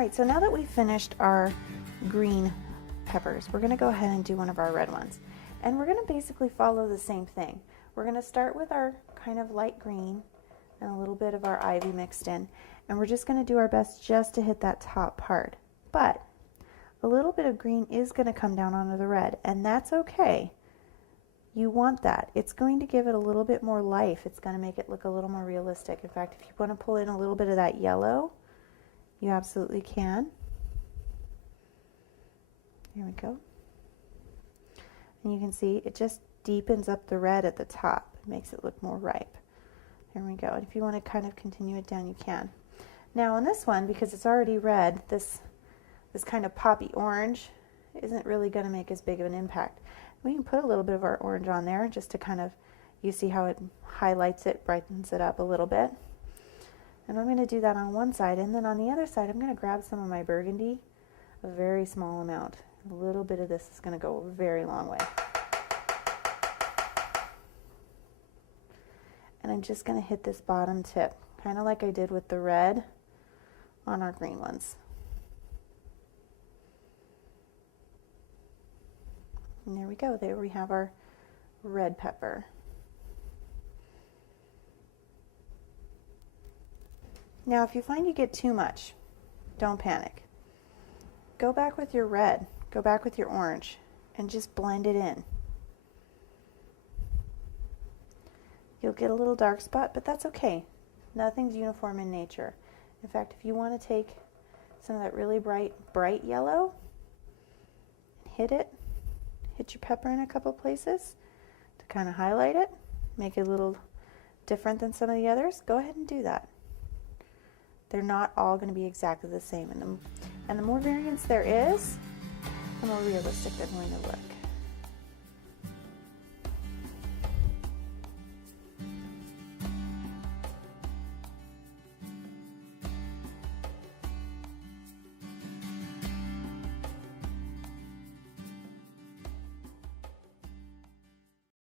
right, so now that we've finished our green peppers, we're going to go ahead and do one of our red ones. And we're going to basically follow the same thing. We're going to start with our kind of light green and a little bit of our ivy mixed in. And we're just going to do our best just to hit that top part. But a little bit of green is going to come down onto the red, and that's okay. You want that. It's going to give it a little bit more life. It's going to make it look a little more realistic. In fact, if you want to pull in a little bit of that yellow, you absolutely can. Here we go. And you can see it just deepens up the red at the top. It makes it look more ripe. There we go. And if you want to kind of continue it down, you can. Now on this one, because it's already red, this kind of poppy orange isn't really going to make as big of an impact. We can put a little bit of our orange on there just to kind of, you see how it highlights it, brightens it up a little bit. And I'm going to do that on one side, and then on the other side I'm going to grab some of my burgundy, a very small amount. A little bit of this is going to go a very long way. And I'm just going to hit this bottom tip, kind of like I did with the red on our green ones. And there we go. There we have our red pepper. Now, if you find you get too much, don't panic. Go back with your red, go back with your orange, and just blend it in. You'll get a little dark spot, but that's okay. Nothing's uniform in nature. In fact, if you want to take some of that really bright yellow, hit your pepper in a couple places to kind of highlight it, make it a little different than some of the others, go ahead and do that. They're not all going to be exactly the same, and the more variance there is, the more realistic they're going to look.